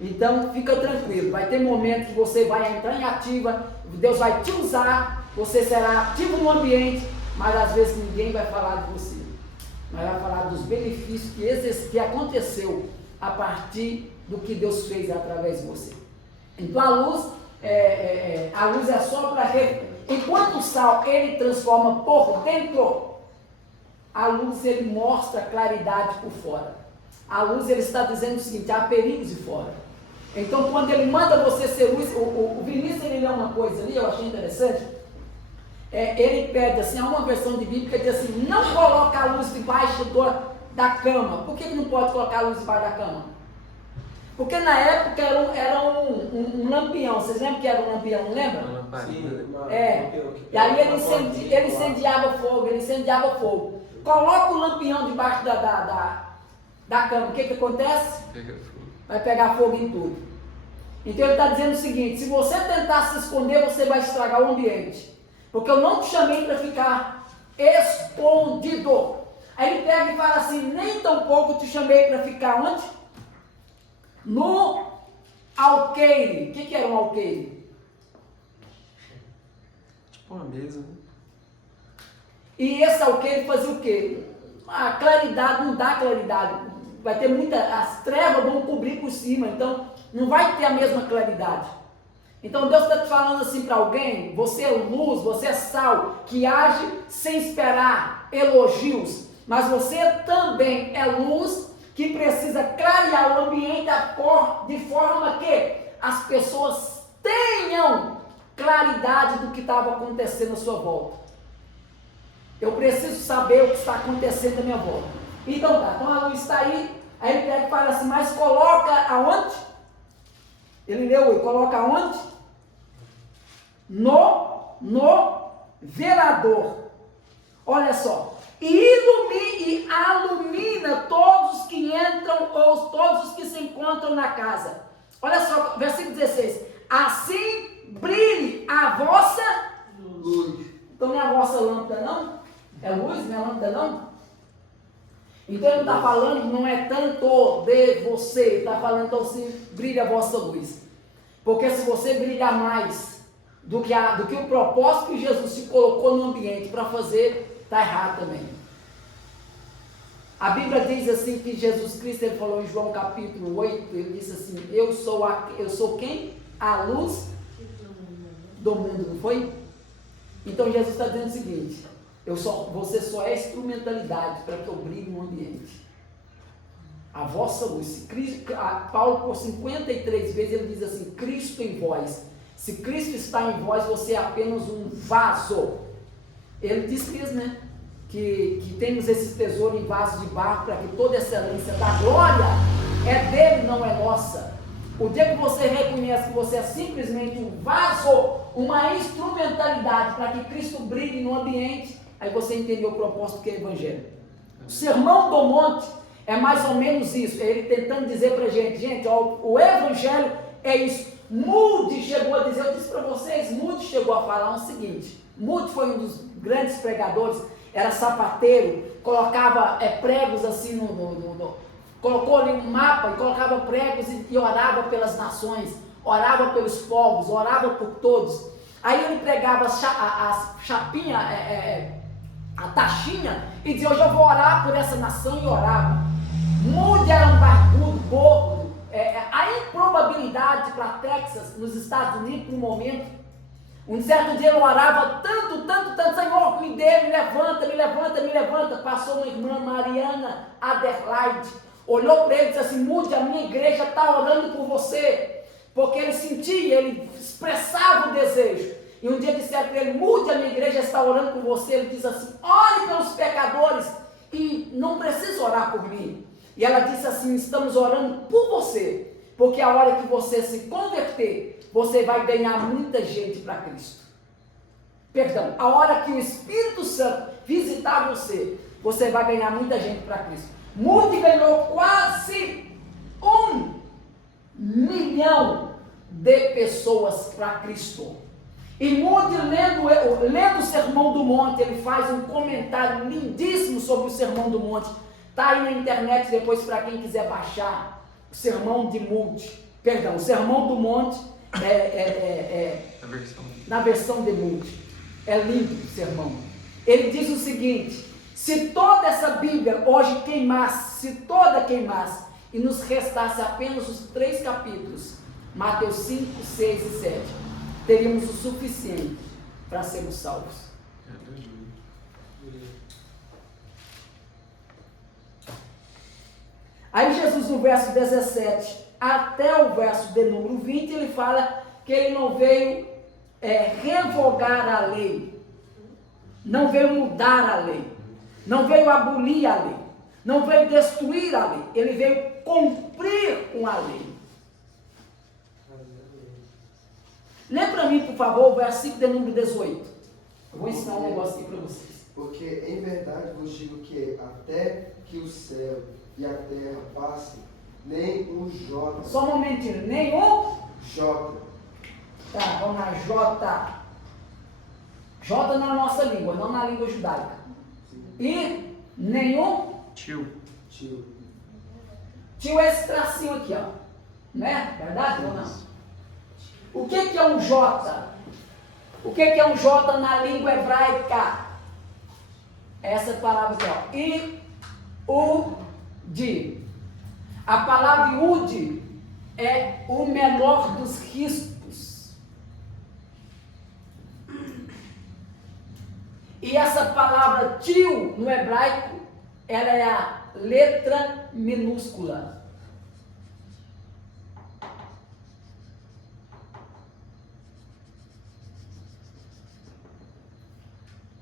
Então, fica tranquilo. Vai ter momento que você vai entrar em ativa. Deus vai te usar. Você será ativo no ambiente. Mas às vezes ninguém vai falar de você. Mas vai falar dos benefícios que aconteceu a partir do que Deus fez através de você. Então, a luz é só para... Enquanto o sal, ele transforma por dentro, a luz, ele mostra a claridade por fora. A luz, ele está dizendo o seguinte, há perigos de fora. Então, quando ele manda você ser luz, o Vinícius ele lê uma coisa ali, eu achei interessante. Ele pede assim, há uma versão de Bíblia que diz assim: não coloca a luz debaixo da cama. Por que não pode colocar a luz debaixo da cama? Porque na época era um lampião. Vocês lembram que era um lampião, não lembra? Uma lamparina. E aí ele incendiava fogo. Coloca o lampião debaixo da cama. O que acontece? Pega fogo. Vai pegar fogo em tudo. Então ele está dizendo o seguinte: se você tentar se esconder, você vai estragar o ambiente. Porque eu não te chamei para ficar escondido. Aí ele pega e fala assim: nem tampouco te chamei para ficar onde? No alqueire. O que era um alqueire? Tipo uma mesa, né? E esse alqueire fazia o quê? A claridade não dá claridade. Vai ter as trevas vão cobrir por cima, então não vai ter a mesma claridade. Então Deus está te falando assim para alguém: você é luz, você é sal, que age sem esperar elogios, mas você também é luz que precisa clarear o ambiente de forma que as pessoas tenham claridade do que estava acontecendo à sua volta. Eu preciso saber o que está acontecendo à minha volta. Então a luz está aí ele pega e fala assim: mas coloca aonde? Ele leu, coloca aonde? No velador. Olha só. E alumina todos os que entram ou todos os que se encontram na casa. Olha só, versículo 16. Assim brilhe a vossa luz. Então não é a vossa lâmpada não? É luz, não é lâmpada não? Então ele está falando, não é tanto de você, ele está falando então assim, brilha a vossa luz. Porque se você brilhar mais do que o propósito que Jesus te colocou no ambiente para fazer, está errado também. A Bíblia diz assim que Jesus Cristo, ele falou em João capítulo 8, ele disse assim: eu sou quem? A luz do mundo, não foi? Então Jesus está dizendo o seguinte: você só é instrumentalidade para que eu brilhe no ambiente. A vossa luz. Paulo, por 53 vezes, ele diz assim: Cristo em vós. Se Cristo está em vós, você é apenas um vaso. Ele diz mesmo, né? Que temos esse tesouro em vaso de barro, para que toda a excelência da glória é dele, não é nossa. O dia que você reconhece que você é simplesmente um vaso, uma instrumentalidade para que Cristo brilhe no ambiente, aí você entendeu o propósito que é o Evangelho. O Sermão do Monte é mais ou menos isso. É ele tentando dizer para a gente, ó, o Evangelho é isso. Moody chegou a dizer, eu disse para vocês, Moody chegou a falar o seguinte: Moody foi um dos grandes pregadores, era sapateiro, colocava pregos assim colocou ali um mapa e colocava pregos e orava pelas nações, orava pelos povos, orava por todos. Aí ele pregava a chapinha, a taxinha, e dizia: hoje eu vou orar por essa nação, e orava. Moody era um barbudo, gordo. A improbabilidade para Texas, nos Estados Unidos, por um momento, um certo dia ele orava tanto, Senhor, me levanta. Passou uma irmã, Mariana Adelaide, olhou para ele e disse assim: Moody, a minha igreja está orando por você, porque ele sentia, ele expressava o desejo. E um dia disseram para ele: Moody, a minha igreja está orando por você. Ele diz assim: ore pelos pecadores e não precisa orar por mim. E ela disse assim: estamos orando por você, porque a hora que você se converter, você vai ganhar muita gente para Cristo. Perdão, a hora que o Espírito Santo visitar você, você vai ganhar muita gente para Cristo. Moody ganhou quase 1 milhão de pessoas para Cristo. E Moody, lendo o Sermão do Monte, ele faz um comentário lindíssimo sobre o Sermão do Monte. Está aí na internet depois para quem quiser baixar o Sermão de Moody. Perdão, o Sermão do Monte na versão de Moody. É lindo o sermão. Ele diz o seguinte: se toda essa Bíblia hoje queimasse, e nos restasse apenas os 3 capítulos, Mateus 5, 6 e 7, teríamos o suficiente para sermos salvos. Aí Jesus, no verso 17 até o verso de número 20, ele fala que ele não veio revogar a lei, não veio mudar a lei, não veio abolir a lei, não veio destruir a lei, ele veio cumprir com a lei. Lê para mim, por favor, o versículo de número 18. Eu vou ensinar um negócio aqui para vocês. Porque em verdade vos digo que até que o céu e a terra passem, nem um jota. Só um momentinho, nenhum. Jota. Tá, vamos lá, J. J na nossa língua, não na língua judaica. E nenhum. Tio. Tio. Tio é esse tracinho aqui, ó. Né? Verdade ou não? O que é um J? O que é um J na língua hebraica? Essa palavra aqui, ó. I-U-D. A palavra Iud é o menor dos riscos. E essa palavra tio no hebraico, ela é a letra minúscula.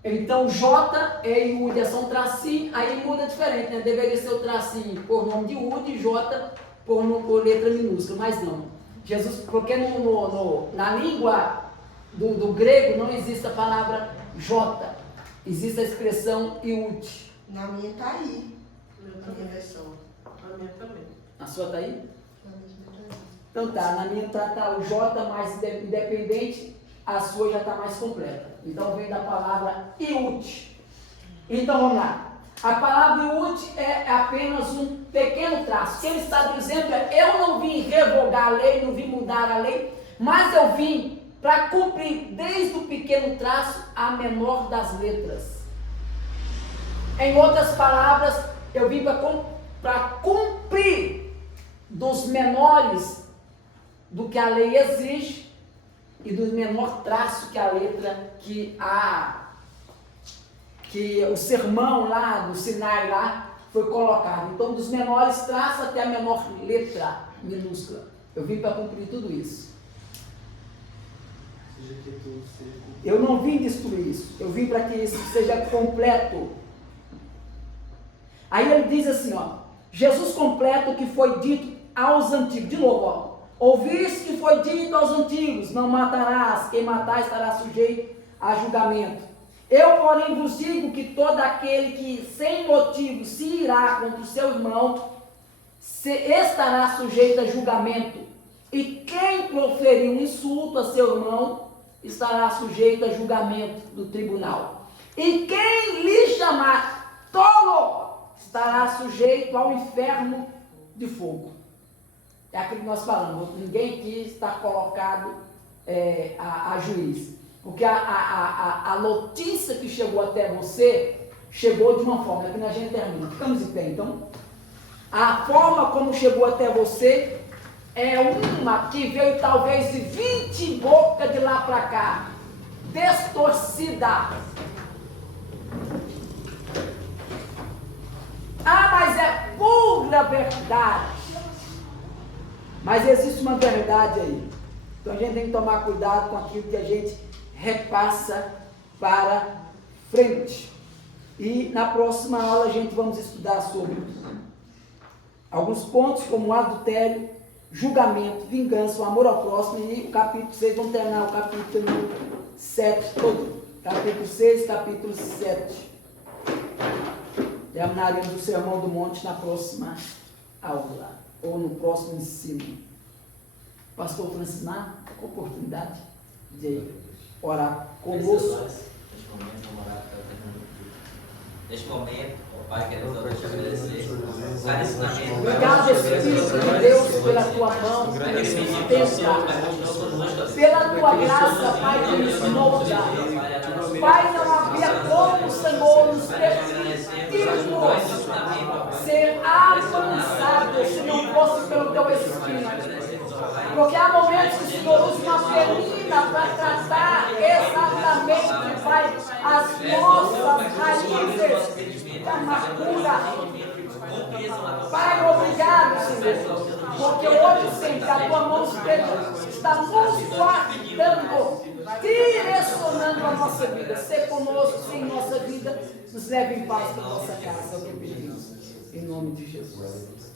Então J e Iud são tracinho, aí muda diferente, né? Deveria ser o tracinho por nome de Iud e J por letra minúscula, mas não. Jesus, porque na língua do grego não existe a palavra J, existe a expressão Iud. Na minha está aí. Na minha versão. A minha também. A sua está aí? Na minha está aí. Então tá, na minha tá o J mais independente, a sua já está mais completa. Então vem da palavra Iud. Então vamos lá. A palavra Iud é apenas um pequeno traço. O que ele está dizendo é: eu não vim revogar a lei, não vim mudar a lei, mas eu vim para cumprir desde o pequeno traço a menor das letras. Em outras palavras, eu vim para cumprir dos menores do que a lei exige e do menor traço que a letra, que o sermão lá do Sinai lá foi colocado. Então, dos menores traços até a menor letra minúscula. Eu vim para cumprir tudo isso. Eu não vim destruir isso. Eu vim para que isso seja completo. Aí ele diz assim, ó: Jesus completa o que foi dito aos antigos. De novo, ó. Ouviste que foi dito aos antigos: não matarás, quem matar estará sujeito a julgamento. Eu, porém, vos digo que todo aquele que sem motivo se irá contra o seu irmão estará sujeito a julgamento. E quem proferir um insulto a seu irmão estará sujeito a julgamento do tribunal. E quem lhe chamar tolo estará sujeito ao inferno de fogo. É aquilo que nós falamos, ninguém aqui está colocado a juiz. Porque a notícia que chegou até você, chegou de uma forma, aqui na gente termina, ficamos em pé então. A forma como chegou até você é uma que veio talvez de 20 bocas de lá para cá, distorcida. Ah, mas é pura verdade. Mas existe uma verdade aí. Então a gente tem que tomar cuidado com aquilo que a gente repassa para frente. E na próxima aula a gente vamos estudar sobre alguns pontos como adultério, julgamento, vingança, o amor ao próximo, e o capítulo 6, vamos terminar o capítulo 7 todo. Capítulo 6, capítulo 7. Terminaremos o Sermão do Monte na próxima aula, ou no próximo ensino. Pastor Francismar, com oportunidade de orar conosco. Neste momento, ó Pai, queremos te agradecer. Cada ensinamento. Obrigado, Espírito de Deus, pela tua mão, pela tua graça, Pai, que nos ensinou a dar. Pai, não havia como, Senhor, nos permitirmos ser avançados se não fosse pelo teu Espírito. Porque há momentos que o Senhor usa uma ferida para tratar exatamente, Pai, as nossas raízes da amargura. Pai, obrigado. Senhor. Porque hoje, sempre, a tua mão está nos guardando, direcionando a nossa vida. Ser conosco, em nossa vida, nos leve em paz para a nossa casa, é o que pedimos. Em nome de Jesus.